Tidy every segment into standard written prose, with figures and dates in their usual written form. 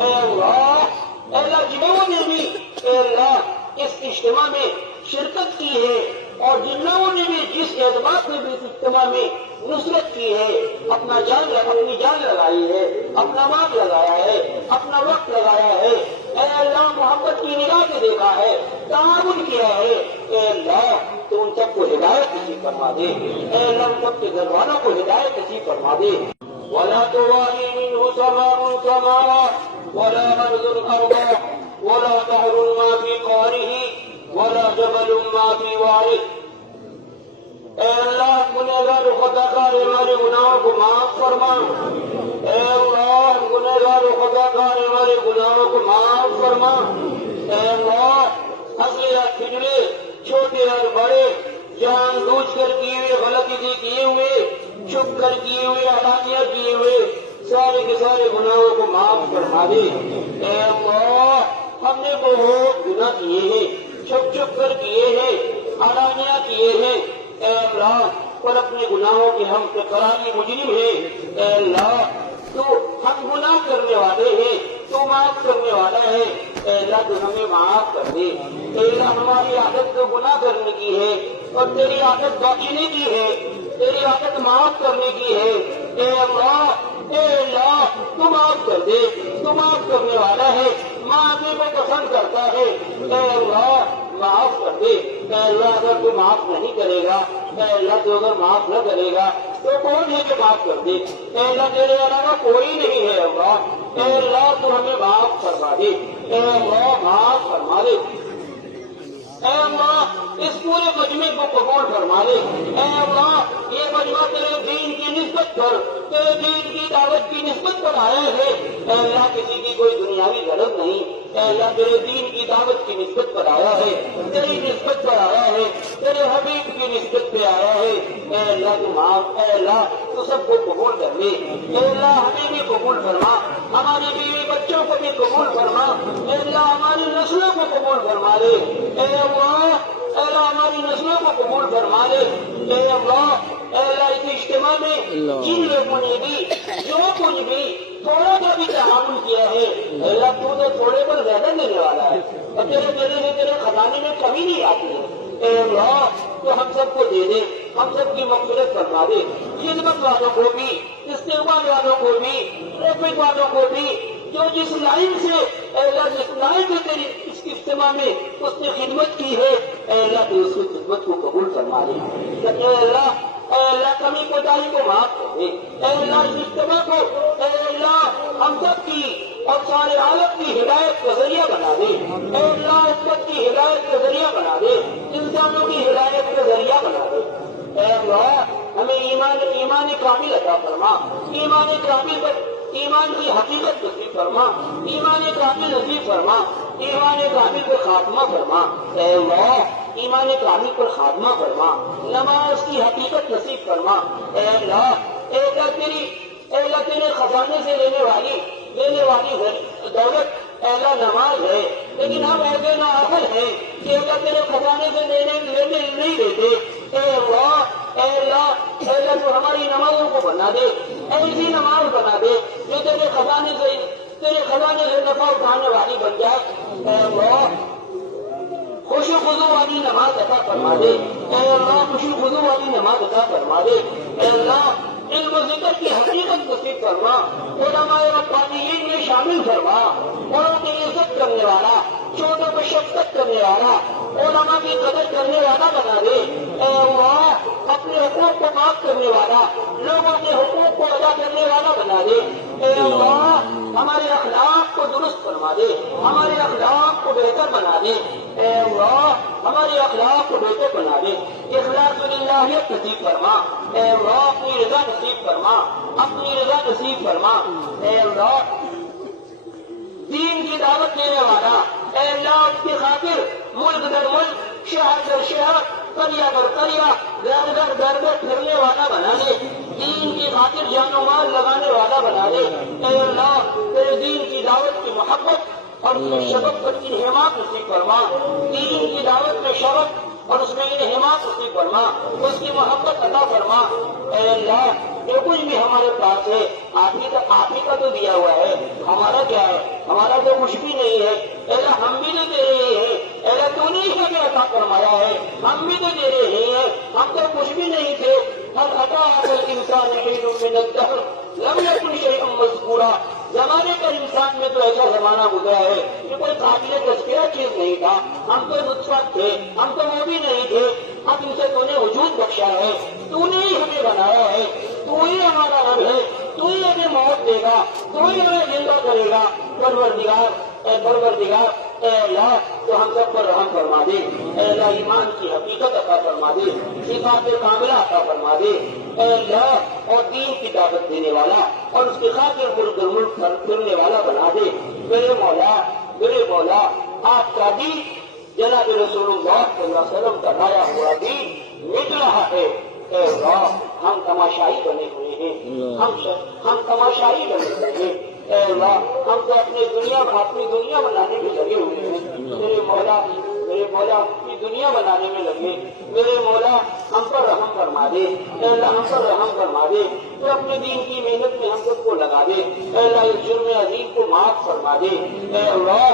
اے اللہ جنہوں نے بھی اے اللہ اس اجتماع میں شرکت کی ہے اور جنہوں نے بھی جس اعتبار سے بھی اس اجتماع میں نصرت کی ہے، اپنی جان لگائی ہے، اپنا مال لگایا ہے، اپنا وقت لگایا ہے، اے اللہ محبت کی نگاہ سے دیکھا ہے، تعاون کیا ہے، اے اللہ تو ان سب کو ہدایت نصیب فرما دے، اے اللہ ان سب کے گھر والوں کو ہدایت نصیب فرما دے۔ وَلَا تُوَالِي مِنْهُ سَمَاءٌ سَمَاءٌ وَلَا أَرْضٌ أَرْضًا وَلَا بَحْرٌ مَا فِي قَعْرِهِ وَلَا جَبَلٌ مَا فِي وَعْرِهِ۔ اے اللہ گنہگار و خطاکار ہمارے گناہوں کو معاف فرما، اے اللہ گنہگار و خطاکار ہمارے گناہوں کو معاف فرما، اے اللہ ہنسے یا کھجڑے، چھوٹے اور بڑے، جان بوجھ کر کیے ہوئے، غلطی سے کیے ہوئے، چھپ کر کیے ہوئے، علانیہ کیے ہوئے سارے کے سارے گناہوں کو معاف فرما دے۔ اے اللہ ہم نے بہت گناہ کیے ہیں، چھپ چھپ کر کیے ہیں، علانیہ کیے ہیں، اے اللہ پر اپنے گناہوں کے ہم تکراری مجرم ہیں، اے اللہ تو ہم گناہ کرنے والے ہیں، تو معاف کرنے والا ہے، اے اللہ تو ہمیں معاف کر دے۔ اے اللہ ہماری عادت تو گناہ کرنے کی ہے اور تیری عادت بخشنے کی ہے، تیری عادت معاف کرنے کی ہے، اے اللہ تو معاف کر دے، تو معاف کرنے والا ہے، معافی کو پسند کرتا ہے، اے اللہ معاف کر دے۔ اے اللہ اگر تو معاف نہیں کرے گا، اے اللہ تو اگر معاف نہ کرے گا تو کون ہے جو معاف کر دے؟ اے اللہ تیرے علاوہ کوئی نہیں ہے اللہ، اے اللہ تو ہمیں معاف فرما دے، اے اللہ معاف فرما دے، اے اللہ اس پورے مجمع کو قبول فرما لے، اے اللہ یہ مجمع تیرے دین کی نسبت پر، تیرے دین کی دعوت کی نسبت پر آیا ہے، اے اللہ کسی کی کوئی دنیاوی غرض نہیں، اے اللہ تیرے دین کی دعوت کی نسبت پر آیا ہے، تیری نسبت پر آیا ہے، تیرے حبیب کی نسبت پہ آیا ہے، اے اللہ تو معاف، اے اللہ تو سب کو قبول کر لے، اے اللہ ہمیں بھی قبول فرما، ہماری بیوی بچوں کو بھی قبول فرما، اے اللہ ہماری نسلوں کو قبول فرما لے، اے اللہ ہماری نسلوں کو قبول فرما لے، اے اللہ اس اجتماع میں جن لوگوں نے بھی جو کچھ بھی تھوڑا سا بھی تعاون کیا ہے، اللہ تو تھوڑے پر زیادہ دینے والا ہے اور تیرے دینے میں تیرے خزانے میں کمی نہیں آتی ہے، اے اللہ تو ہم سب کو دے دے، ہم سب کی مغفرت فرما دے، خدمت والوں کو بھی، استقبال والوں کو بھی، ٹریفک والوں کو بھی، جو جس لائن سے اے اللہ جس لائن سے تیری اس اجتماع میں اس نے خدمت کی ہے، اے اللہ تو اس کی خدمت کو قبول فرما دے، اے اللہ کمی کوتاہی کو معاف کر دے، اے اللہ اس اجتماع کو اے اللہ ہم سب کی اور سارے عالم کی ہدایت کا ذریعہ بنا دے، اے اللہ اس سب کی ہدایت کا ذریعہ بنا دے، انسانوں کی ہدایت کا ذریعہ بنا دے، اے اللہ ہمیں ایمان کامل عطا فرما، ایمان کامل پر ایمان کی حقیقت نصیب فرما، ایمان کامل نصیب فرما، ایمان کامل پر خاتمہ فرما، اے اللہ ایمان کامل پر خاتمہ فرما، نماز کی حقیقت نصیب فرما، اے اللہ تیرے خزانے سے لینے والی دولت اے اللہ نماز ہے، لیکن ہم ایسے نااہل ہیں کہ اللہ تیرے خزانے سے لینے نہیں دیتے، اے اللہ تو ہماری نمازوں کو بنا دے، ایسی نماز بنا دے جو تیرے خزانے سے نفع اٹھانے والی بن جائے، اے اللہ خوش و خضوع والی نماز عطا فرما دے، اے اللہ خوش و خضوع والی نماز عطا فرما دے، اے اللہ علم و ذکر کی حقیقت نصیب فرما، علماء ربانیین میں شامل فرما، بڑوں کی عزت کرنے والا، چھوٹوں کو شفقت کرنے والا، علماء کی قدر کرنے والا بنا دے، اے اللہ اپنے حقوق کو معاف کرنے والا، لوگوں کے حقوق کو ادا کرنے والا بنا دے، اے اللہ ہمارے اخلاق کو درست فرما دے، ہمارے اخلاق کو بہتر بنا دے، اے اللہ ہمارے اخلاق کو بہتر بنا دے، اخلاص للہیت نصیب فرما، اے اللہ اپنی رضا نصیب فرما، اپنی رضا نصیب فرما، اے اللہ دین کی دعوت دینے والا، اے اللہ اس کی خاطر ملک در ملک، شہر در شہر، قریہ در قریہ، گھر در گھر پھرنے والا بنا دے، دین کی خاطر جان و مال لگانے والا بنا دے، اے اللہ تیرے دین کی دعوت کی محبت اور اس کی شبق کی حمایت نصیب فرما، دین کی دعوت میں شبق اور اس میں انہیں حمایت نصیب فرما، اس کی محبت عطا فرما۔ اے اللہ جو کچھ بھی ہمارے پاس ہے آپ ہی کا تو دیا ہوا ہے، ہمارا کیا ہے؟ ہمارا تو کچھ بھی نہیں ہے۔ اے اللہ ہم بھی تو دے رہے ہیں، اے اللہ تو نے ہی ہمیں عطا فرمایا ہے، ہم بھی تو دے رہے ہیں، ہم تو کچھ بھی نہیں تھے۔ ہر عطا انسان حین من الدہر لم یکن شیئا مذکورا، زمانے کا انسان میں تو ایسا زمانہ گزرا ہے کہ کوئی قابل تذکرہ چیز نہیں تھا، ہم تو نطفت تھے، ہم تو وہ بھی نہیں تھے، اب ان سے تو نے وجود بخشا ہے، تو نے ہی ہمیں بنایا ہے، تو ہی ہمارا رب ہے، تو ہی ہمیں موت دے گا، تو ہی ہمیں زندہ کرے گا۔ پروردگار اے اللہ تو ہم سب پر رحم فرما دے، اے اللہ ایمان کی حقیقت عطا فرما دے، صفات کاملہ عطا فرما دے، اے اللہ اور دین کی دعوت دینے والا اور اس کی خاطر ملک پھرنے والا بنا دے۔ میرے مولا آپ کا دین جناب رسول اللہ صلی اللہ علیہ وسلم کا لایا ہوا دین مٹ رہا ہے۔ اے اللہ ہم تماشائی بنے ہوئے ہیں، ہم تماشائی بنے ہوئے ہیں۔ اے اللہ ہم تو اپنی دنیا بنانے میں لگے ہوئے ہیں۔ میرے مولا اپنی دنیا بنانے میں لگے، میرے مولا ہم پر رحم فرما دے، اے اللہ ہم پر رحم فرما دے، تو اپنے دین کی محنت میں ہم سب کو لگا دے، اے اللہ اس جرم عظیم کو معاف فرما دے۔ اے اللہ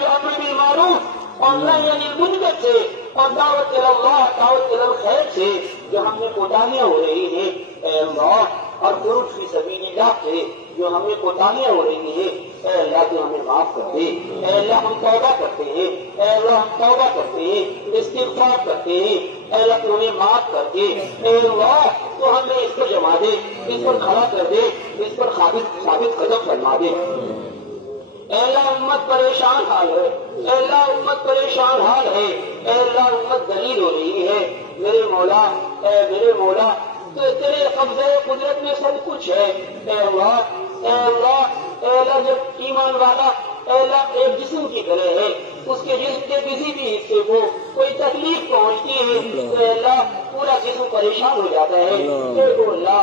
جو امر بالمعروف اور نہی عن المنکر سے اور دعوت اللہ دعوت الخیر سے جو ہم میں کوتاہیاں ہو رہی ہیں، اے اللہ اور خروج فی سبیل اللہ سے جو ہمیں کوتاہیاں ہو رہی ہیں، اے اللہ تو ہمیں معاف کر دے۔ اے اللہ ہم توبہ کرتے ہیں، اے اللہ ہم توبہ کرتے ہیں، استغفار کرتے ہیں، اے اللہ تو ہمیں معاف کر دے۔ اے اللہ تو ہمیں اس پر جما دے، اس پر کھڑا کر دے، اس پر ثابت قدم فرما دے۔ اے اللہ امت پریشان حال ہے، اے اللہ امت پریشان حال ہے، اے اللہ امت دلیل ہو رہی ہے۔ میرے مولا تو تیرے قبضے قدرت میں سب کچھ ہے۔ اے اللہ جب ایمان والا اے اللہ ایک جسم کی طرح ہے، اس کے جسم کے کسی بھی حصے کو کوئی تکلیف پہنچتی ہے تو اے اللہ پورا جسم پریشان ہو جاتا ہے۔ اے اللہ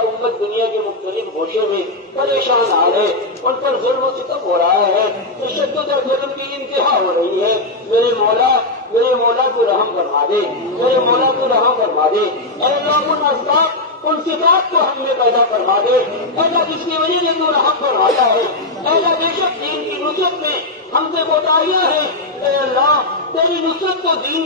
امت دنیا کے مختلف گوشوں میں پریشان حال ہے، ان پر ظلم و ستم ہو رہا ہے، تشدد اور ظلم کی انتہا ہو رہی ہے۔ میرے مولا تو رحم فرما دے، میرے مولا تو رحم فرما دے۔ اے اللہ ان اسباب ان صفات کو ہم میں پیدا فرما دے، اے اللہ جس کی وجہ سے تو رحم فرمایا ہے۔ اے اللہ بے شک دین کی نصرت میں ہم سے کوتاہیاں ہیں، اے اللہ تیری نصرت تو دین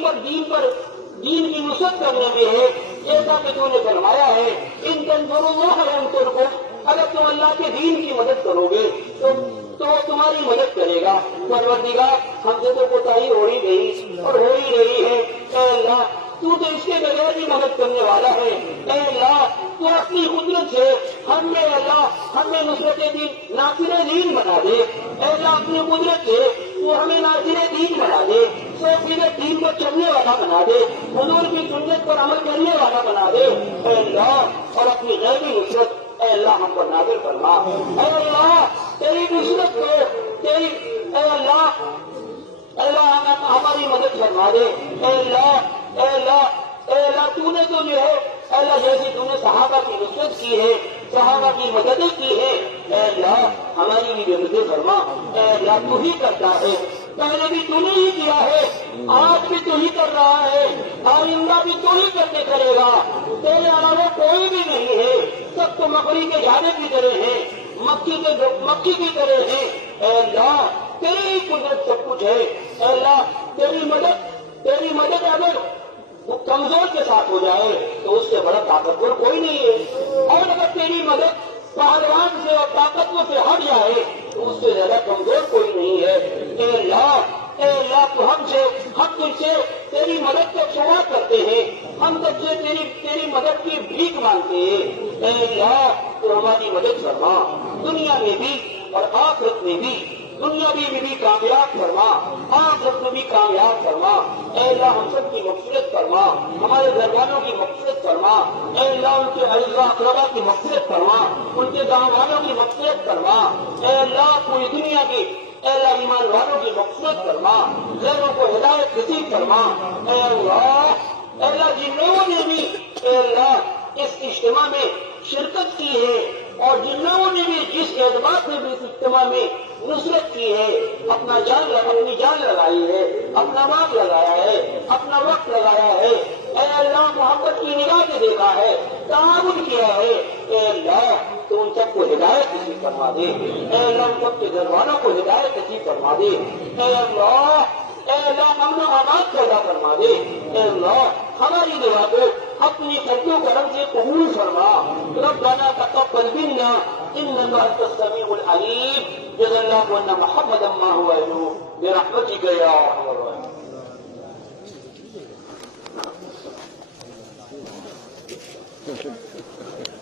کی نصرت کرنے میں ہے، جیسا کہ تو نے فرمایا ہے ان تنصروا اللہ ینصرکم، اگر تم اللہ کے دین کی مدد کرو گے تو وہ تمہاری مدد کرے گا۔ پروردگار ہم سے تو کوتاہی ہو ہی گئی اور ہو ہی رہی ہے، اے اللہ تو اس کے بغیر بھی مدد کرنے والا ہے۔ اے اللہ تو اپنی قدرت سے ہمیں نصرت دین ناصر دین بنا دے، اے اللہ اپنی قدرت سے تو ہمیں ناصر دین بنا دے، سیرت دین پر چلنے والا بنا دے، حضور کی سنت پر عمل کرنے والا بنا دے، اے اللہ اور اپنی غیبی نصرت اے اللہ ہم پر نازل فرما۔ اے اللہ تیری نصرت کو اے اللہ ہماری مدد فرما دے۔ اے اللہ تو نے تو جو ہے اے اللہ جیسے تو نے صحابہ کی نصرت کی ہے، صحابہ کی مدد کی ہے، اے اللہ ہماری بھی مدد فرما۔ اے اللہ تو ہی کرتا ہے، پہلے بھی تو نے ہی کیا ہے، آج بھی تو ہی کر رہا ہے، آئندہ بھی تو ہی کرتے کرے گا، تیرے علاوہ کوئی بھی نہیں ہے، سب تو مکڑی کے جانے کی طرح ہیں، مکھی کی طرح ہیں۔ اے اللہ تیری قدرت سب کچھ ہے، اے اللہ تیری مدد اگر وہ کمزور کے ساتھ ہو جائے تو اس سے بڑا طاقتور کوئی نہیں ہے، اور اگر تیری مدد پہلوان سے اور طاقتور سے ہٹ جائے تو اس سے زیادہ کمزور کوئی نہیں ہے۔ اے اللہ تو ہم تجھ سے تیری مدد کا سوال کرتے ہیں، ہم تجھ سے تیری مدد کی بھیک مانگتے ہیں۔ اے اللہ تو ہماری مدد فرما، دنیا میں بھی اور آخرت میں بھی، دنیا میں بھی کامیاب فرما، آخرت میں بھی کامیاب فرما۔ اے اللہ ہم سب کی مغفرت فرما، ہمارے گھر والوں کی مغفرت فرما، اے اللہ ان کے اعزاء اقربا کی مغفرت فرما، ان کے گاؤں والوں کی مغفرت فرما۔ اے اللہ پوری دنیا کی اے اللہ ایمان والوں کی مغفرت فرما، غیروں کو ہدایت نصیب فرما۔ اے اللہ جن لوگوں نے بھی اے اللہ اس اجتماع میں شرکت کی ہے اور جن لوگوں نے بھی جس اعتبار سے بھی اس اجتماع میں نصرت کی ہے، اپنی جان لگائی ہے، اپنا مال لگایا ہے، اپنا وقت لگایا ہے، اے اللہ محبت کی نگاہ سے دیکھا ہے، تعاون کیا ہے، اے اللہ تو ان سب کو ہدایت نصیب فرما دے، اے اللہ ان سب کے گھر والوں کو ہدایت نصیب فرما دے، اے اللہ امن و آباد پیدا فرما دے، اے اللہ ہماری دعا کو اپنی فضل و کرم سے قبول فرما، ربنا تقبل منا انك انت السميع العليم، جزا الله ان محمدا ما هو يدعو برحمتك يا ارحم الراحمين. Thank you.